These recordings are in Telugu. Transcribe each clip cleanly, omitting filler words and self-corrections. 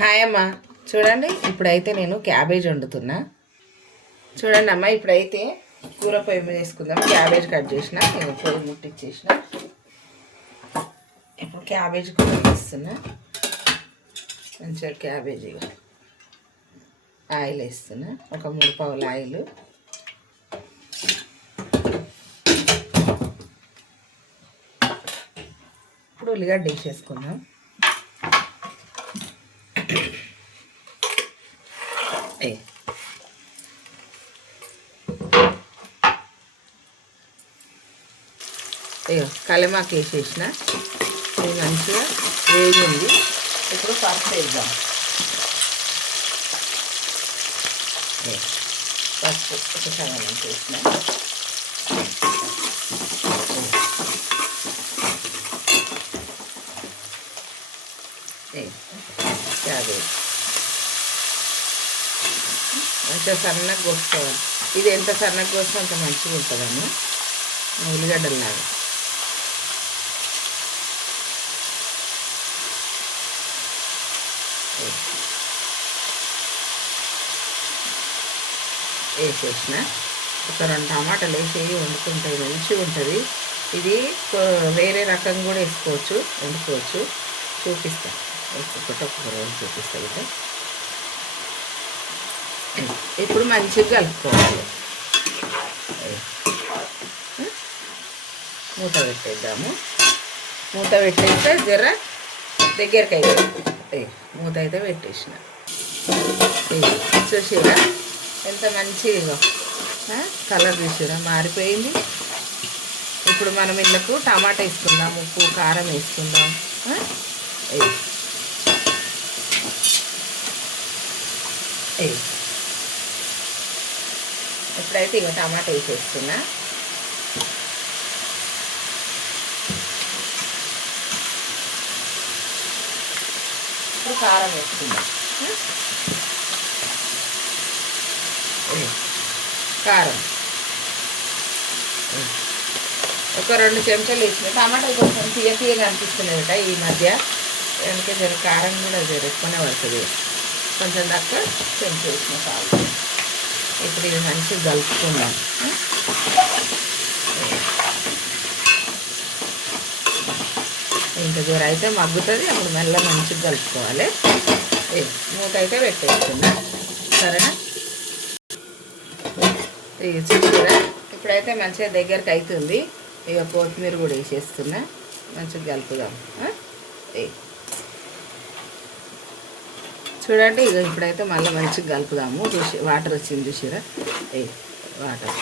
హాయ్ అమ్మ. చూడండి, ఇప్పుడైతే నేను క్యాబేజ్ వండుతున్నా. చూడండి అమ్మ, ఇప్పుడైతే కూర పొయ్యి మీద వేసుకుందాం. క్యాబేజ్ కట్ చేసిన, నేను పొయ్యి ముట్టించేసిన. ఇప్పుడు క్యాబేజ్ కూర వేస్తున్నా. మంచిగా క్యాబేజీ ఆయిల్ వేస్తున్నా, ఒక 3 పావుల ఆయిల్. ఇప్పుడు ఉల్లిగడ్డ వేసేసుకుందాం. కలమాకు వేసేసిన, ఇది మంచిగా వేగింది. ఇప్పుడు పసుపు వేద్దాం. పసుపు ఒక సగం వేసిన, క్యాబేజ్ మంచిగా సన్నగా కోసుకోవాలి. ఇది ఎంత సన్నగా కోస్తే అంత మంచిగా ఉంటుందమ్మా, ఉల్లిగడ్డలాగా. వేసేసిన ఒక 2 టమాటాలు వేసి వండుకుంటే మంచిగా ఉంటుంది. ఇది వేరే రకం కూడా వేసుకోవచ్చు, వండుకోవచ్చు. చూపిస్తాను, ఒక్కొక్క రోజు చూపిస్తాను. ఇక ఇప్పుడు మంచిగా కలుపుకోవాలి. మూత పెట్టేద్దాము. మూత పెట్టేస్తే జర దగ్గరికి అయితే మూత అయితే పెట్టేసిన. చూసిరా ఎంత మంచిగా కలర్ చూసిరా మారిపోయింది. ఇప్పుడు మనం ఇళ్ళకు టమాటా వేసుకుందాం, ఉప్పు కారం వేసుకుందాం. ఇప్పుడైతే ఇక టమాటా వేసేస్తున్నా. ఇప్పుడు కారం వేసుకుందాం. కారం ఒక 2 చెంచాలు వేసిన. టమాటా కొంచెం తీయగా అనిపిస్తున్నాయట ఈ మధ్య, అందుకే జర కారం కూడా జర ఎక్కువనే పడుతుంది. కొంచెం తక్కువ చెంచా వేసిన చాలు. ఇప్పుడు ఇది మంచిగా కలుపుకుందాం. ఇంకా జర అయితే మగ్గుతుంది, అప్పుడు మెల్ల మంచిగా కలుపుకోవాలి. మూత అయితే పెట్టేస్తున్నా, సరేనా? ఇక చూసారా, ఇప్పుడైతే మంచిగా దగ్గరికి అవుతుంది. ఇక కొత్తిమీర కూడా వేసేస్తున్నా, మంచిగా కలుపుదాం. చూడండి, ఇక ఇప్పుడైతే మళ్ళీ మంచిగా కలుపుదాము. వాటర్ వచ్చింది చూసిరా, వాటర్.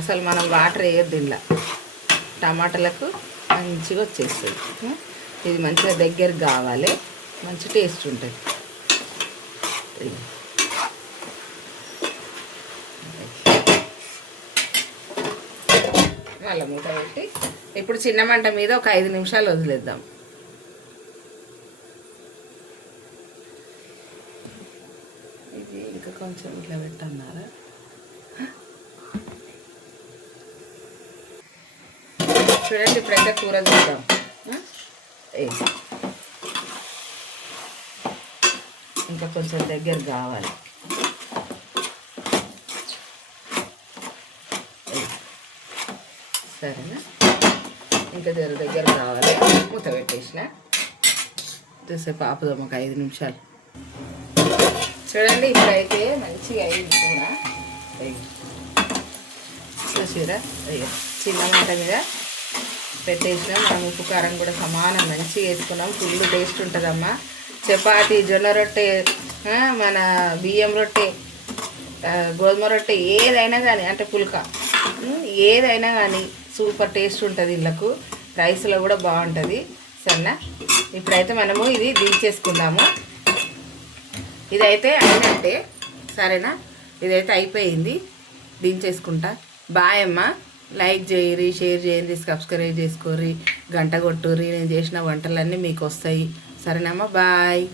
అసలు మనం వాటర్ వేయద్దు ఇంట్లో, టమాటాలకు మంచిగా వచ్చేస్తుంది. ఇది మంచిగా దగ్గరికి కావాలి, మంచి టేస్ట్ ఉంటుంది. మళ్ళీ మూత పెట్టి ఇప్పుడు చిన్న మంట మీద ఒక 5 నిమిషాలు వదిలేద్దాం. ఇది ఇంకా కొంచెం ఇట్లా పెట్టన్నారా. చూడండి, ఇప్పుడైతే కూర చూద్దాం. ఇంకా కొంచెం దగ్గర కావాలి. సరేనా, ఇంకా దగ్గర కావాలి. మూత పెట్టేసిన, చూసేపు ఆపుదాం ఒక 5 నిమిషాలు. చూడండి, ఇప్పుడైతే మంచిగా అయింది కూర. చూసిరా, చిన్న మంట మీద పెట్టేసినాం. మనం ఉప్పు కారం కూడా సమానం మంచిగా వేసుకున్నాం. ఫుల్ టేస్ట్ ఉంటుందమ్మా. చపాతి, జొన్న రొట్టె, మన బియ్యం రొట్టె, గోధుమ రొట్టె, ఏదైనా కానీ, అంటే పుల్కా, ఏదైనా కానీ సూపర్ టేస్ట్ ఉంటుంది. ఇళ్ళకు రైస్లో కూడా బాగుంటుంది. సరేనా, ఇప్పుడైతే మనము ఇది దించేసుకుందాము. ఇదైతే అయినట్టే, సరేనా? ఇదైతే అయిపోయింది, దించేసుకుంటా. బాయ్ అమ్మ. లైక్ చేయరి, షేర్ చేయండి, సబ్స్క్రైబ్ చేసుకోర్రి, గంట కొట్టుర్రి. నేను చేసిన వంటలన్నీ మీకు వస్తాయి. సరేనమ్మా, బాయ్.